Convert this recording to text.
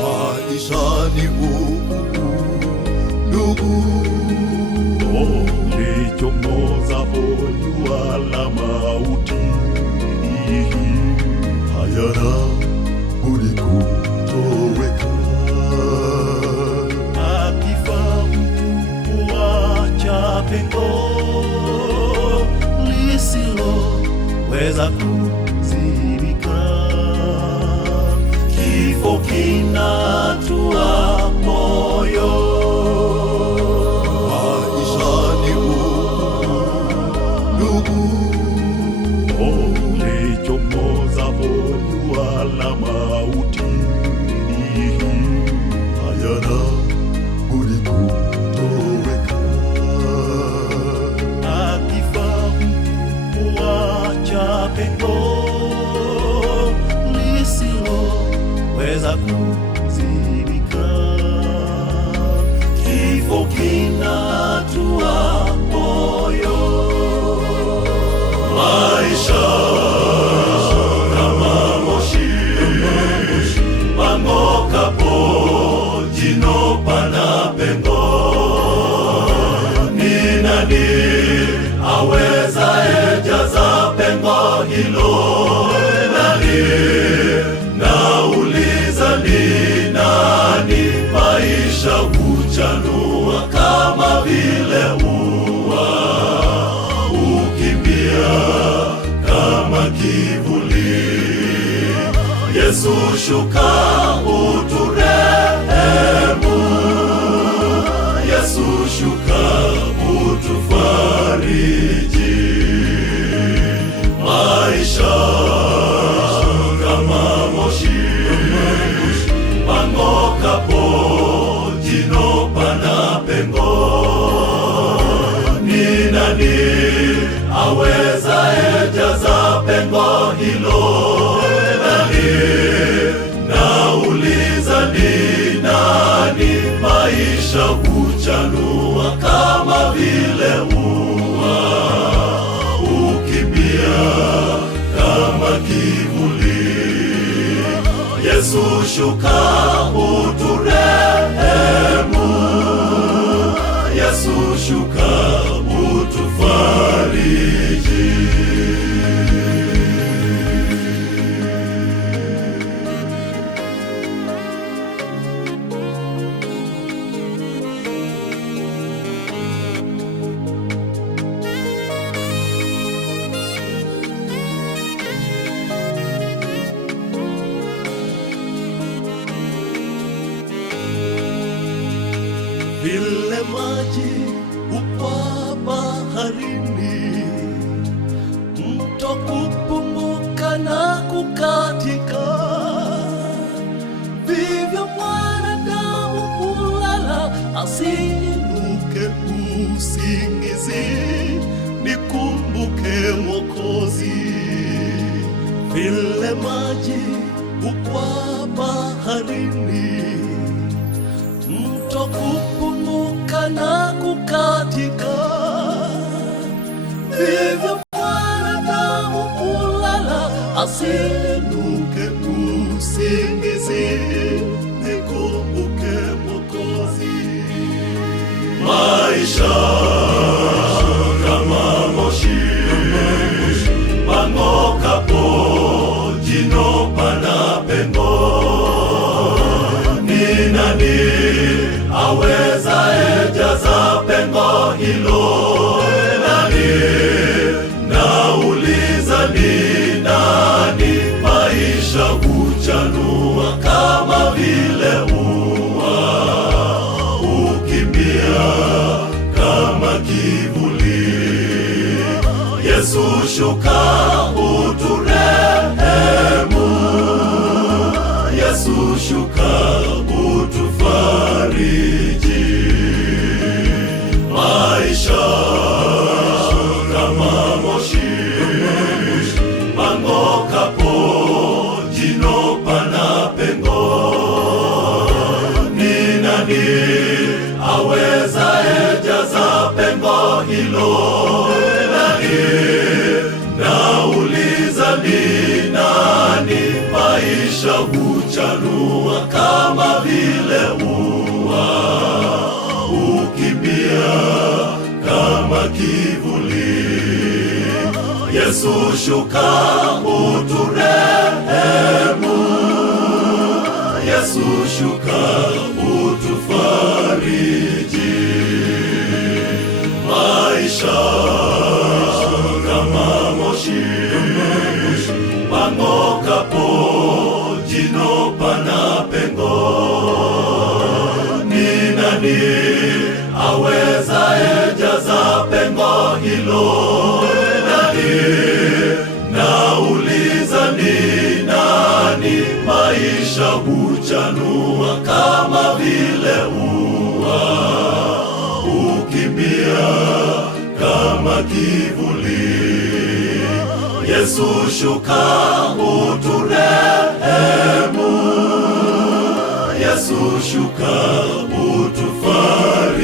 Maishani huku ndugu, lichomozapo jua la mauti, hayana budi kutoweka. Akifa mtu huacha pengo lisiloweza kuzibika. Kifo kinatua moyo. Maishani huku ndugu, lichomozapo jua la mauti, hayana budi kutoweka. Akifa mtu huacha pengo lisiloweza kuzibika. Kifo kinatua moyo. Maisha kama moshi pang'okapo, jino pana pengo. Ni nani awezaye jaza pengo hilo? Nauliza, ni nani? Maisha huchanua kama vile ua, ukimbia kama kivuli. Yesu shuka uturehemu, Yesu shuka utufariji. Maisha kama moshi pang'okapo, jino pana pengo. Ni nani awezaye jaza pengo hilo? Nauliza, ni nani? Maisha huchanua kama vile ua, ukimbia kama kivuli. Yesu shuka uturehemu, Yesu shuka utufariji. Vile maji hupwa baharini, mto kupumuka na kukatika, vivyo mwanadamu hulala asiinuke usingizi, nikumbuke Mwokozi. Vile maji hupwa baharini, mto kupumuka na kukatika, vivyo mwanadamu hulala asiinuke usingizi, nikumbuke Mwokozi. Maisha kama moshi pang'okapo, jino pana pengo. Ni nani awezaye jaza pengo hilo? Nauliza, ni nani? Maisha huchanua kama vile ua, ukimbia kama kivuli. Yesu shuka uturehemu, maisha huchanua kama vile ua, hukimbia kama kivuli. Yesu shuka uturehemu, Yesu shuka utufariji. Maisha kama moshi pang'okapo, jino pana pengo. Ni nani awezaye jaza pengo hilo? Nauliza, ni nani? Maisha huchanua kama vile ua, hukimbia kama kivuli. Yesu shuka uturehemu, Yesu shuka utufariji.